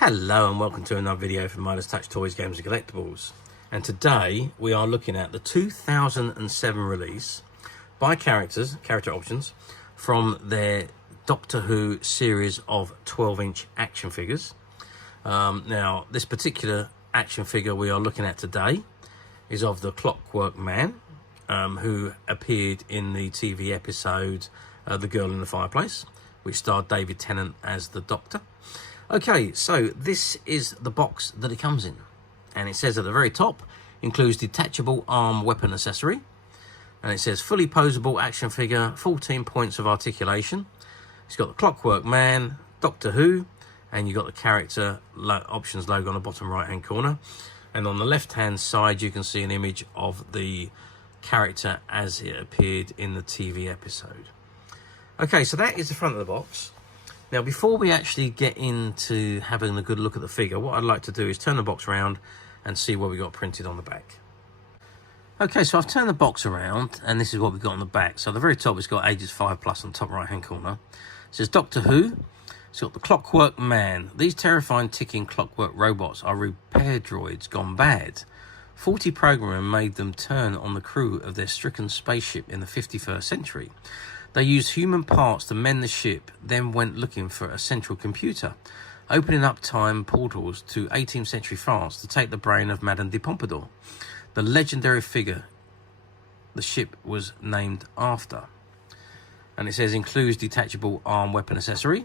Hello and welcome to another video from Midas Touch Toys, Games and Collectibles. And today we are looking at the 2007 release by character options from their Doctor Who series of 12-inch action figures. Now this particular action figure we are looking at today is of the Clockwork Man, who appeared in the TV episode The Girl in the Fireplace, which starred David Tennant as the Doctor. Okay, so this is the box that it comes in, and it says at the very top, includes detachable arm weapon accessory, and it says fully poseable action figure, 14 points of articulation. It's got the Clockwork Man, Doctor Who, and you've got the character options logo on the bottom right hand corner, and on the left hand side you can see an image of the character as it appeared in the TV episode. Okay, so that is the front of the box. Now, before we actually get into having a good look at the figure, what I'd like to do is turn the box around and see what we got printed on the back. Okay, so I've turned the box around, and this is what we've got on the back. So at the very top, it's got ages 5+ on the top right-hand corner. It says Doctor Who. It's got the Clockwork Man. These terrifying ticking clockwork robots are repair droids gone bad. 40 programmers made them turn on the crew of their stricken spaceship in the 51st century. They used human parts to mend the ship, then went looking for a central computer, opening up time portals to 18th century France to take the brain of Madame de Pompadour, the legendary figure the ship was named after. And it says includes detachable arm weapon accessory,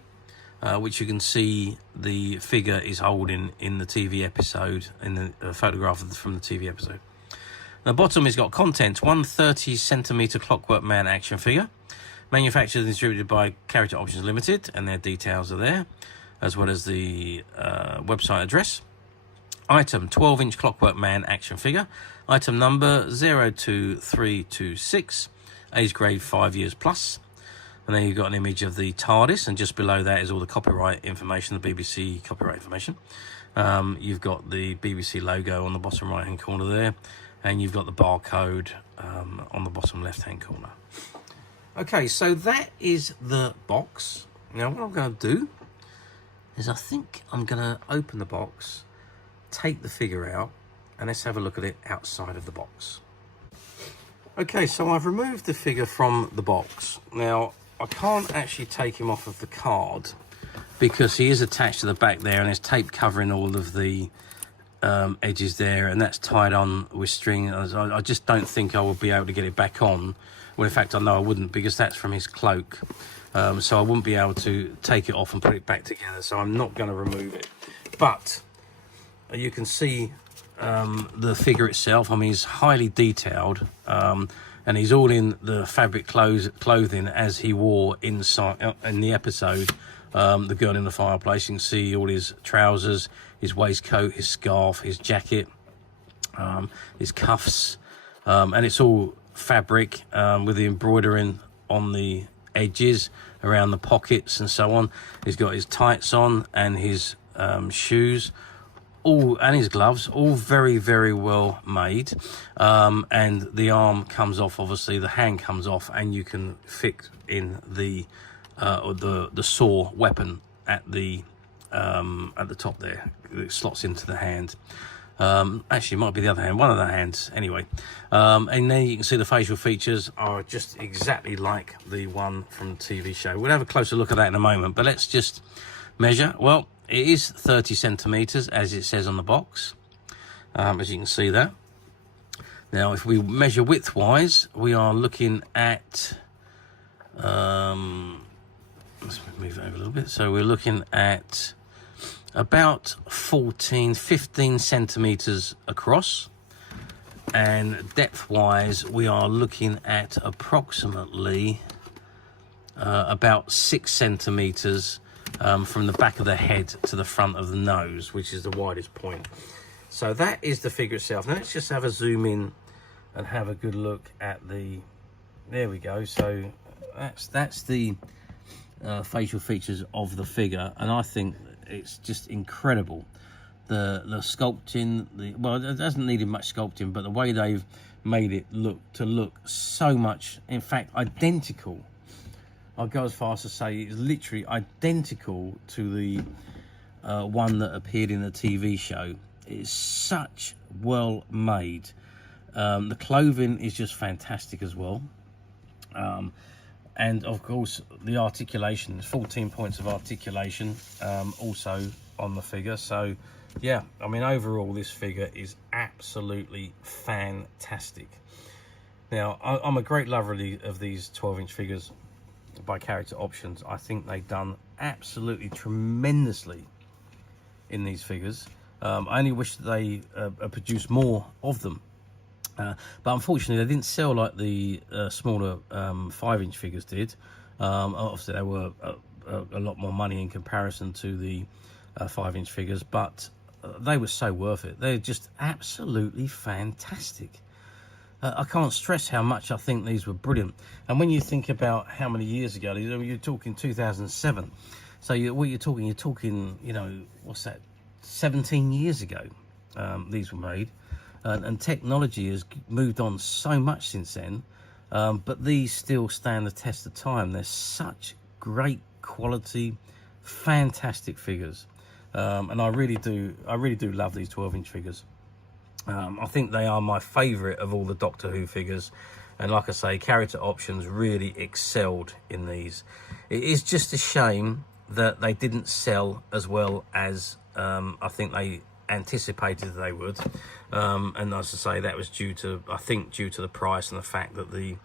which you can see the figure is holding in the TV episode, in the photograph from the TV episode. The bottom has got contents: 130 centimeter Clockwork Man action figure, manufactured and distributed by Character Options Limited, and their details are there, as well as the website address. Item: 12-inch Clockwork Man action figure. Item number 02326. Age grade 5 years plus. And then you've got an image of the TARDIS, and just below that is all the copyright information, the BBC copyright information. You've got the BBC logo on the bottom right-hand corner there, and you've got the barcode on the bottom left-hand corner. Okay, so that is the box. Now what I'm going to do is I think I'm going to open the box, take the figure out, and let's have a look at it outside of the box. Okay, so I've removed the figure from the box. Now, I can't actually take him off of the card because he is attached to the back there, and there's tape covering all of the edges there, and that's tied on with string. I just don't think I will be able to get it back on. Well, in fact, I know I wouldn't, because that's from his cloak. So I wouldn't be able to take it off and put it back together. So I'm not going to remove it. But you can see the figure itself. I mean, he's highly detailed. And he's all in the fabric clothing as he wore inside in the episode, The Girl in the Fireplace. You can see all his trousers, his waistcoat, his scarf, his jacket, his cuffs. And it's all fabric with the embroidering on the edges around the pockets and so on. He's got his tights on and his shoes, and his gloves, all very, very well made. And the arm comes off, obviously the hand comes off, and you can fit in the saw weapon at the top there. It slots into the hand. Actually, it might be the other hand, one of the hands anyway. And then you can see the facial features are just exactly like the one from the TV show. We'll have a closer look at that in a moment, but let's just measure. Well, it is 30 centimeters, as it says on the box, as you can see there. Now, if we measure width-wise, we are looking at, let's move it over a little bit. So we're looking at about 15 centimeters across, and depth-wise, we are looking at approximately about 6 centimeters from the back of the head to the front of the nose, which is the widest point. So that is the figure itself. Now let's just have a zoom in and have a good look at the, there we go. So that's the facial features of the figure, and I think it's just incredible. The sculpting, well, it doesn't need much sculpting, but the way they've made it look so much, in fact, identical I'll go as far as to say it's literally identical to the one that appeared in the TV show. It's such well made. The clothing is just fantastic as well. And of course the articulation, 14 points of articulation also on the figure. So yeah, I mean, overall this figure is absolutely fantastic. Now I'm a great lover of these 12-inch figures by Character Options. I think they've done absolutely tremendously in these figures. I only wish that they produced more of them. But unfortunately, they didn't sell like the smaller 5-inch figures did. Obviously, they were a lot more money in comparison to the 5-inch figures, but they were so worth it. They're just absolutely fantastic. I can't stress how much I think these were brilliant. And when you think about how many years ago, you're talking 2007. So you're talking, you know, what's that, 17 years ago these were made. And technology has moved on so much since then, but these still stand the test of time. They're such great quality, fantastic figures, and I really do love these 12-inch figures. I think they are my favourite of all the Doctor Who figures, and like I say, Character Options really excelled in these. It is just a shame that they didn't sell as well as I think they anticipated they would, and as I say, that was due to the price and the fact that the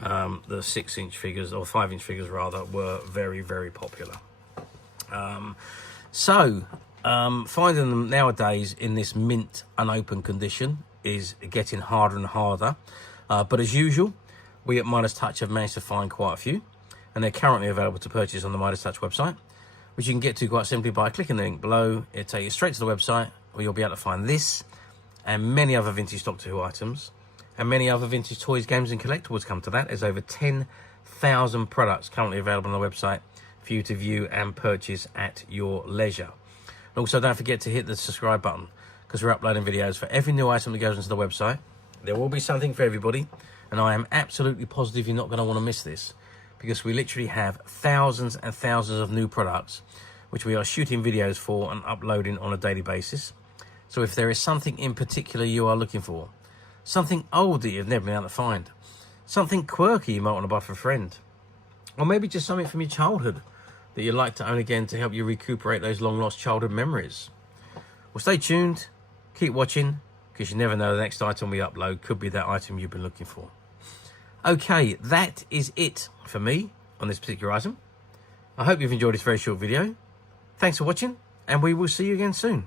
6-inch figures, or 5-inch figures rather, were very, very popular. Finding them nowadays in this mint unopened condition is getting harder and harder, but as usual, we at Midas Touch have managed to find quite a few, and they're currently available to purchase on the Midas Touch website, which you can get to quite simply by clicking the link below. It'll take you straight to the website, where you'll be able to find this and many other vintage Doctor Who items, and many other vintage toys, games and collectibles come to that. There's over 10,000 products currently available on the website for you to view and purchase at your leisure. And also, don't forget to hit the subscribe button, because we're uploading videos for every new item that goes into the website. There will be something for everybody, and I am absolutely positive you're not going to want to miss this, because we literally have thousands and thousands of new products which we are shooting videos for and uploading on a daily basis. So if there is something in particular you are looking for, something old that you've never been able to find, something quirky you might want to buy for a friend, or maybe just something from your childhood that you'd like to own again to help you recuperate those long lost childhood memories, well, stay tuned, keep watching, because you never know, the next item we upload could be that item you've been looking for. Okay, that is it for me on this particular item. I hope you've enjoyed this very short video. Thanks for watching, and we will see you again soon.